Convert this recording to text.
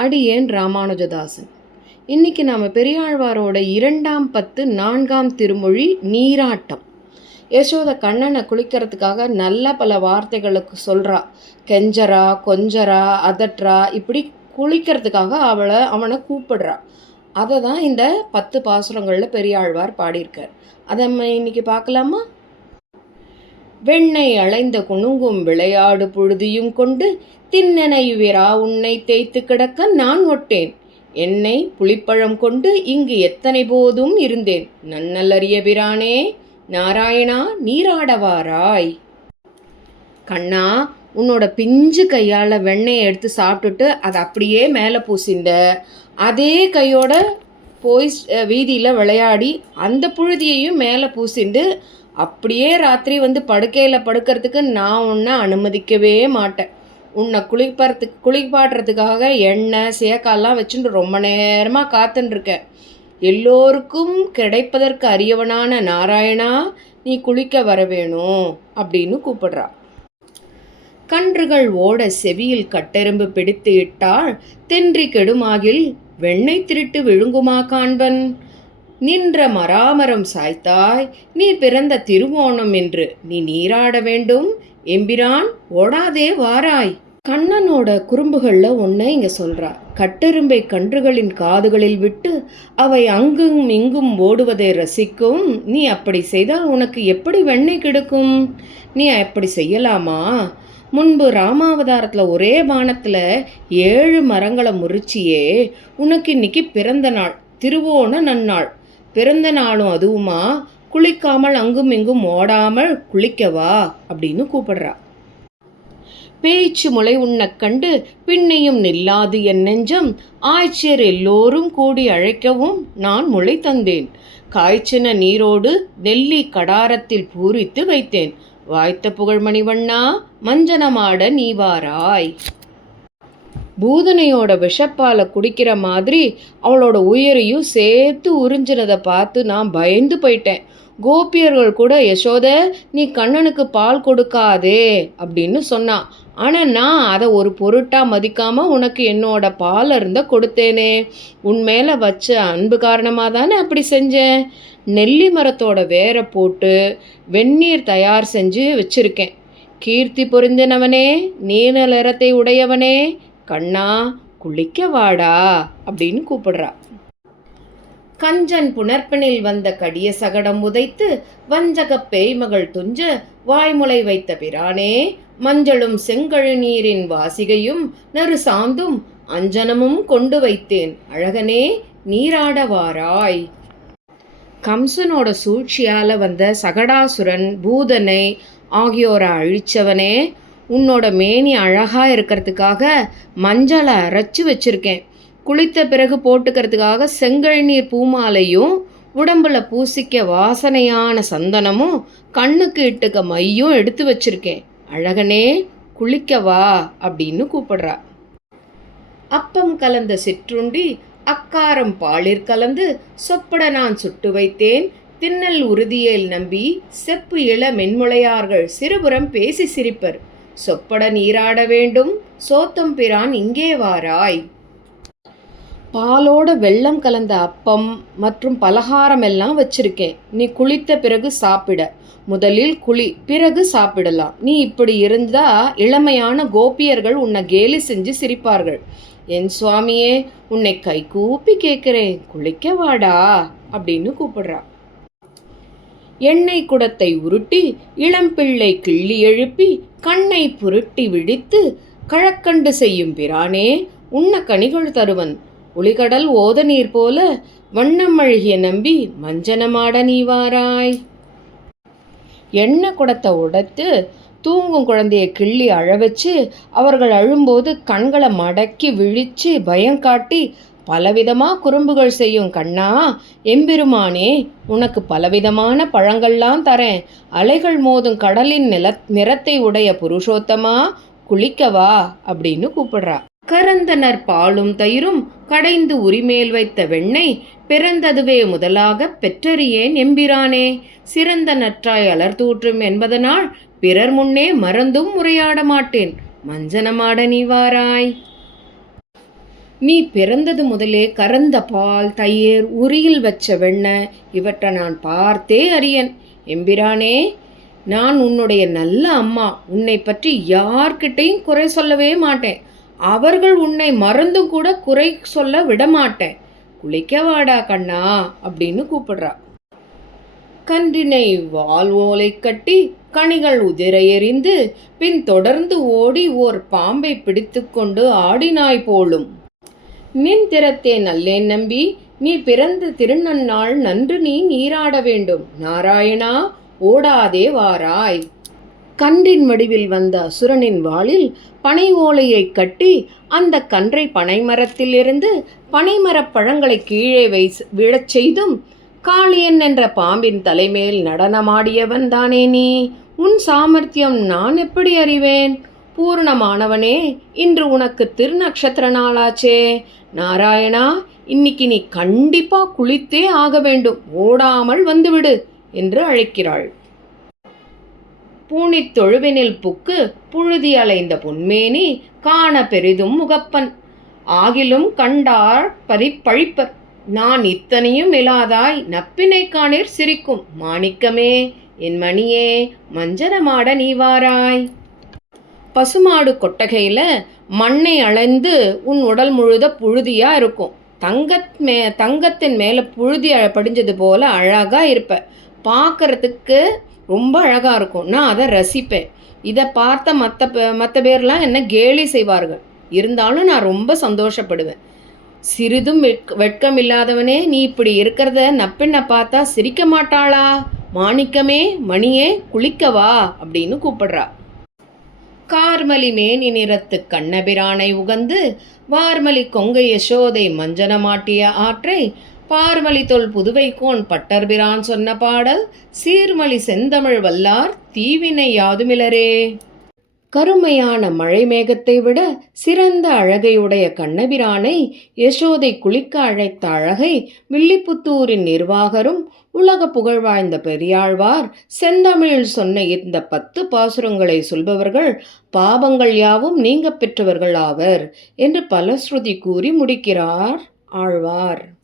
அடியேன் ராமானுஜதாசன்? இன்னைக்கு நாம் பெரியாழ்வாரோட இரண்டாம் பத்து நான்காம் திருமொழி நீராட்டம். யசோத கண்ணனை குளிக்கிறதுக்காக நல்ல பல வார்த்தைகளுக்கு சொல்கிறா கெஞ்சரா கொஞ்சரா அதற்றா இப்படி குளிக்கிறதுக்காக அவளை அவனை கூப்பிடுறா. அதை தான் இந்த பத்து பாசுரங்களில் பெரியாழ்வார் பாடியிருக்கார். அதை நம்ம இன்றைக்கி பார்க்கலாமா? வெண்ணெய் அலைந்த குணுங்கும் விளையாடு புழுதியும் கொண்டு திண்ணெனையுவிரா உன்னை தேய்த்து கிடக்க நான் ஒட்டேன். என்னை புளிப்பழம் கொண்டு இங்கு எத்தனை போதும் இருந்தேன். நன்னல்லறிய பிரானே நாராயணா நீராடவாராய். கண்ணா உன்னோட பிஞ்சு கையால் வெண்ணெயை எடுத்து சாப்பிட்டுட்டு அதை அப்படியே மேலே பூசிண்ட அதே கையோட போய் வீதியில் விளையாடி அந்த புழுதியையும் மேலே பூசிண்டு அப்படியே ராத்திரி வந்து படுக்கையில் படுக்கிறதுக்கு நான் உன்னை அனுமதிக்கவே மாட்டேன். உன்னை குளிப்பறதுக்கு குளிப்பாடுறதுக்காக எண்ணெய் சேக்கால்லாம் வச்சுட்டு ரொம்ப நேரமாக காத்துன்ருக்கேன் எல்லோருக்கும் கிடைப்பதற்கு அரியவனான நாராயணா நீ குளிக்க வர வேணும் அப்படின்னு கூப்பிடுறா. கன்றுகள் ஓட செவியில் கட்டெரும்பு பிடித்து இட்டால் தென்றி கெடுமாகில் வெண்ணெய் திருட்டு விழுங்குமா காண்பன்? நின்ற மராமரம் சாய்த்தாய் நீ பிறந்த திருவோணம் என்று நீ நீராட வேண்டும். எம்பிரான் ஓடாதே வாராய். கண்ணனோட குறும்புகளில் ஒன்றை இங்கே சொல்கிறா கட்டெரும்பை கன்றுகளின் காதுகளில் விட்டு அவை அங்கும் இங்கும் ஓடுவதை ரசிக்கும். நீ அப்படி செய்தால் உனக்கு எப்படி வெண்ணெய் கிடைக்கும்? நீ அப்படி செய்யலாமா? முன்பு ராமாவதாரத்தில் ஒரே பானத்தில் ஏழு மரங்களை முறிச்சியே உனக்கு இன்னைக்கு பிறந்த நாள் திருவோண நன்னாள். பிறந்த நாளும் அதுவுமா? குளிக்காமல் அங்கும் இங்கும் ஓடாமல் குளிக்கவா? அப்படின்னு கூப்பிடுறா. பேச்சு முளை உண்ணக் கண்டு பின்னையும் நில்லாது என் நெஞ்சம். ஆய்ச்சியர் எல்லோரும் கூடி அழைக்கவும் நான் முளை தந்தேன். காய்ச்சின நீரோடு நெல்லி கடாரத்தில் பூரித்து வைத்தேன். வாய்த்த புகழ்மணிவண்ணா மஞ்சனமாட நீவாராய் பூதனையோட விஷப்பாலை குடிக்கிற மாதிரி அவளோட உயிரையும் சேர்த்து உறிஞ்சினதை பார்த்து நான் பயந்து போயிட்டேன். கோபியர்கள் கூட யசோத நீ கண்ணனுக்கு பால் கொடுக்காதே அப்படின்னு சொன்னான் ஆனால் நான் அதை ஒரு பொருட்டாக மதிக்காமல் உனக்கு என்னோட பால் இருந்த கொடுத்தேனே. உன் மேலே வச்ச அன்பு காரணமாக தானே அப்படி செஞ்சேன்? நெல்லி மரத்தோட வேரை போட்டு வெந்நீர் தயார் செஞ்சு வச்சுருக்கேன். கீர்த்தி பொருந்தினவனே நீல உடையவனே கண்ணா குளிக்க வாடா அப்படின்னு கூப்பிடுறா. கஞ்சன் புணர்ப்பினில் வந்த கடிய சகடம் உதைத்து வஞ்சகப் பேய்மகள் துஞ்ச வாய்முளை வைத்த பிரானே மஞ்சளும் செங்கழு நீரின் வாசிகையும் நறு சாந்தும் அஞ்சனமும் கொண்டு வைத்தேன். அழகனே நீராடவாராய் கம்சனோட சூழ்ச்சியால் வந்த சகடாசுரன் பூதனை ஆகியோரை அழிச்சவனே உன்னோட மேனி அழகாக இருக்கிறதுக்காக மஞ்சளை அரைச்சி வச்சுருக்கேன். குளித்த பிறகு போட்டுக்கிறதுக்காக செங்கழுநீர் பூமாலையும் உடம்புல பூசிக்க வாசனையான சந்தனமும் கண்ணுக்கு இட்டுக்க மையும் எடுத்து வச்சிருக்கேன். அழகனே குளிக்கவா அப்படின்னு கூப்பிடுறா. அப்பம் கலந்த சிற்றுண்டி அக்காரம் பாலிற் கலந்து சொப்பட நான் சுட்டு வைத்தேன். தின்னல் உறுதியேல் நம்பி செப்பு இள மென்முளையார்கள் சிறுபுறம் பேசி சிரிப்பர். சொப்பட நீராட வேண்டும் சோத்தம் பிரான் இங்கே வாராய். பாலோட வெள்ளம் கலந்த அப்பம் மற்றும் பலகாரம் எல்லாம் வச்சிருக்கேன். நீ குளித்த பிறகு சாப்பிட. முதலில் குளி பிறகு சாப்பிடலாம். நீ இப்படி இருந்தா இளமையான கோபியர்கள் உன்னை கேலி செஞ்சு சிரிப்பார்கள். என் சுவாமியே உன்னை கை கூப்பி கேட்கிறேன். குளிக்க வாடா அப்படின்னு கூப்பிடுறா. எண்ணெய் குடத்தை உருட்டி இளம்பிள்ளை கிள்ளி எழுப்பி கண்ணை புரட்டி விழித்து கழக்கண்டு செய்யும் பிரானே உண்ண கனிகள் தருவன். ஒளிகடல் ஓத நீர் போல வண்ணம் அழுகிய நம்பி மஞ்சனமாட நீவாராய் எண்ணெய் குடத்தை உடைத்து தூங்கும் குழந்தைய கிள்ளி அழ வச்சு அவர்கள் அழும்போது கண்களை மடக்கி விழிச்சு பயம் காட்டி பலவிதமாக குறும்புகள் செய்யும் கண்ணா எம்பெருமானே உனக்கு பலவிதமான பழங்கள்லாம் தரேன். அலைகள் மோதும் கடலின் நில நிறத்தை உடைய புருஷோத்தமா குளிக்கவா? அப்படின்னு கூப்பிடுறா. கரந்தனர் பாலும் தயிரும் கடைந்து உரிமேல் வைத்த வெண்ணெய் பிறந்ததுவே முதலாக பெற்றறியேன் எம்பிரானே. சிறந்த நற்றாய் அலர்தூற்றும் என்பதனால் பிறர் முன்னே மறந்தும் உரையாட மாட்டேன் மஞ்சனமாட நீவாராய் நீ பிறந்தது முதலே கறந்த பால் தயிர் உரியில் வச்ச வெண்ணெய் இவற்றை நான் பார்த்தே அறியன். எம்பிரானே நான் உன்னுடைய நல்ல அம்மா. உன்னை பற்றி யார்கிட்டையும் குறை சொல்லவே மாட்டேன். அவர்கள் உன்னை மறந்தும் கூட குறை சொல்ல விட மாட்டேன் குளிக்க வாடா கண்ணா அப்படின்னு கூப்பிடுறா. கன்றினை வால் ஓலை கட்டி கனிகள் உதிர எறிந்து பின் தொடர்ந்து ஓடி ஓர் பாம்பை பிடித்துக்கொண்டு ஆடினாய் போலும். நின் திறத்தே நல்லேன் நம்பி நீ பிறந்த திருநன்னாள் நன்று நீ நீராட வேண்டும். நாராயணா ஓடாதே வாராய். கன்றின் வடிவில் வந்த அசுரனின் வாளில் பனை ஓலையை கட்டி அந்த கன்றை பனைமரத்திலிருந்து பனைமரப் பழங்களை கீழே வை விழச் செய்தும் காளியன் என்ற பாம்பின் தலைமேல் நடனமாடியவன் தானே நீ? உன் சாமர்த்தியம் நான் எப்படி அறிவேன்? பூர்ணமானவனே இன்று உனக்கு திருநக்ஷத்திர நாளாச்சே. நாராயணா இன்னைக்கு நீ கண்டிப்பா குளித்தே ஆக வேண்டும். ஓடாமல் வந்துவிடு என்று அழைக்கிறாள். பூணித் தொழுவினில் புக்கு புழுதி அலைந்த பொன்மேனி காண பெரிதும் முகப்பன். ஆகிலும் கண்டார் பரிப்பழிப்பர். நான் இத்தனையும் இலாதாய் நப்பினை காணீர் சிரிக்கும். மாணிக்கமே என் மணியே மஞ்சனமாட நீ வாராய். பசுமாடு கொட்டகையில் மண்ணை அளந்து உன் உடல் முழுத புழுதியாக இருக்கும். தங்கத் மே தங்கத்தின் மேலே புழுதி அழ- படிஞ்சது போல் அழகாக இருப்ப. பார்க்கறதுக்கு ரொம்ப அழகாக இருக்கும். நான் அதை ரசிப்பேன். இதை பார்த்த மற்ற மற்ற பேர்லாம் என்ன கேலி செய்வார்கள். இருந்தாலும் நான் ரொம்ப சந்தோஷப்படுவேன். சிறிதும் வெட் வெட்கம் இல்லாதவனே நீ இப்படி இருக்கிறத நப்பெண்ணை பார்த்தா சிரிக்க மாட்டாளா? மாணிக்கமே மணியே குளிக்கவா? அப்படின்னு கூப்பிடுறா. கார்மலி மேனி நிறத்து கண்ணபிரானை உகந்து வார்மலி கொங்கை யசோதை மஞ்சனமாட்டிய ஆற்றை பார்மலி தொல் புதுவைக்கோன் பட்டர்பிரான் சொன்ன பாடல் சீர்மலி செந்தமிழ் வல்லார் தீவினை யாதுமிலரே. கருமையான மழை மேகத்தை விட சிறந்த அழகையுடைய கண்ணபிரானை யசோதை குளிக்க அழைத்த அழகை வில்லிபுத்தூரின் நிர்வாகரும் உலக புகழ்வாய்ந்த பெரியாழ்வார் செந்தமிழில் சொன்ன இந்த பத்து பாசுரங்களை சொல்பவர்கள் பாபங்கள் யாவும் நீங்கப் பெற்றவர்கள் ஆவர் என்று பலஸ்ருதி கூறி முடிக்கிறார் ஆழ்வார்.